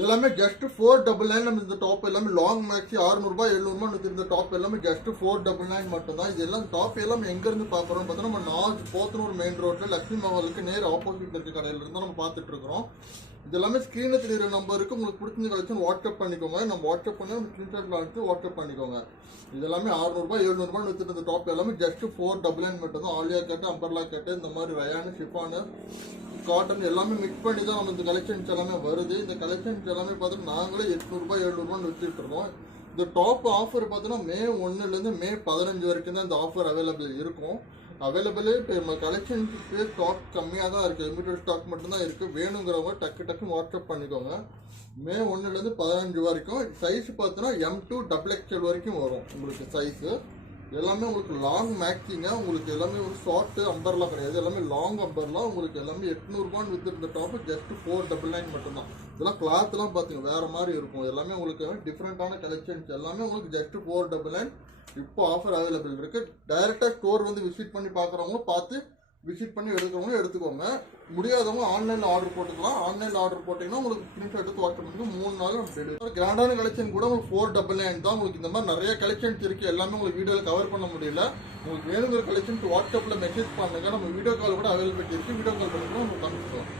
எல்லாமே ஜஸ்ட் 499. நம்ம இந்த டாப் எல்லாமே லாங் மேக்ஸி 600 ரூபாய் 700 ரூபாய் இந்த டாப் எல்லாமே ஜஸ்ட் 499 மட்டும் தான். இது எல்லாம் டாப் எல்லாம் எங்க இருந்து பாக்குறோம் பார்த்தா நம்ம நார்த் போத்தனூர் மெயின் ரோட்ல லட்சுமி மகாலுக்கு நேர் ஆப்போசிட்ல இருக்க கடையில இருந்து நம்ம பார்த்துட்டு இருக்கிறோம். இது எல்லாமே ஸ்கிரீன்ல தெரியுற நம்பருக்கு உங்களுக்கு பிடிச்ச கலெக்ஷன் வாட்ஸ்அப் பண்ணிக்கோங்க. நம்ம வாட்ஸ்அப் பண்ணி நம்ம ஸ்கிரீன்ஷாட்ல எடுத்து வாட்ஸ்அப் பண்ணிக்கோங்க. இது எல்லாமே 600 ரூபாய் 700 ரூபாய் வித்துட்டு இருந்த டாப் எல்லாமே ஜஸ்ட் 499 மட்டும் தான். ஆலியா கட்டு, அம்பர்லா கட்டு, இந்த மாதிரி ரயானு, ஷிஃபானு, காட்டன் எல்லாமே மிக்ஸ் பண்ணி தான் நம்ம இந்த கலெக்ஷன்ஸ் எல்லாமே வருது. இந்த கலெக்ஷன்ஸ் எல்லாமே பார்த்தீங்கன்னா நாங்களே 800 ரூபாய் 700 ரூபான்னு வித்துட்டு இருக்கோம். இந்த டாப் ஆஃபர் பார்த்தீங்கன்னா மே 1லேருந்து மே 15 வரைக்கும் தான் இந்த ஆஃபர் அவைலபிள் இருக்கும். அவைலபிளே இப்போ கலெக்ஷன்ஸுக்கு ஸ்டாக் கம்மியாக தான் இருக்குது. லிமிடெட் ஸ்டாக் மட்டும்தான் இருக்குது. வேணுங்கிறவங்க டக்குன்னு வாட்ஸ்அப் பண்ணிக்கோங்க. மே 1லேருந்து 15 வரைக்கும். சைஸ் பார்த்தோன்னா M2 XXL வரைக்கும் வரும் உங்களுக்கு சைஸு. எல்லாமே உங்களுக்கு லாங் மேக்ஸிங்க. உங்களுக்கு எல்லாமே ஒரு ஷார்ட் அம்பர்லாம் கிடையாது. எல்லாமே லாங் அம்பர்லாம் உங்களுக்கு எல்லாமே 800 ரூபான்னு வித்துருந்த டாப்பு ஜஸ்ட் 499 மட்டும்தான். இதெல்லாம் கிளாத்லாம் பார்த்தீங்க வேறு மாதிரி இருக்கும். எல்லாமே உங்களுக்கு டிஃப்ரெண்ட்டான கலெக்ஷன்ஸ் எல்லாமே உங்களுக்கு ஜஸ்ட் 499 இப்போ ஆஃபர் அவைலபிள் இருக்குது. டைரெக்டாக ஸ்டோர் வந்து விசிட் பண்ணி பார்க்குறவங்க பார்த்து விசிட் பண்ணி எடுக்கிறவங்க எடுத்துக்கோங்க. முடியாதவங்க ஆன்லைனில் ஆர்டர் போட்டுக்கலாம். ஆன்லைனில் ஆர்டர் போட்டிங்கன்னா உங்களுக்கு ஸ்க்ரீன்ஷாட் எடுத்து வாட்ஸ்அப் பண்ணி 3 நாள் நம்ம டெலிவரி. கிராண்டான கலெக்ஷன் கூட உங்களுக்கு 499 தான். உங்களுக்கு இந்த மாதிரி நிறைய கலெக்ஷன்ஸ் இருக்குது. எல்லாமே உங்களுக்கு வீடியோவில் கவர் பண்ண முடியல. உங்களுக்கு வேணுங்கிற கலெக்ஷன்ஸ் வாட்ஸ்அப்பில் மெசேஜ் பண்ணுங்கள். நம்ம வீடியோ கால் கூட அவைலபிலிட்டி இருக்குது. வீடியோ கால் பண்ணி கூட உங்களுக்கு காமிச்சிடுவோம்.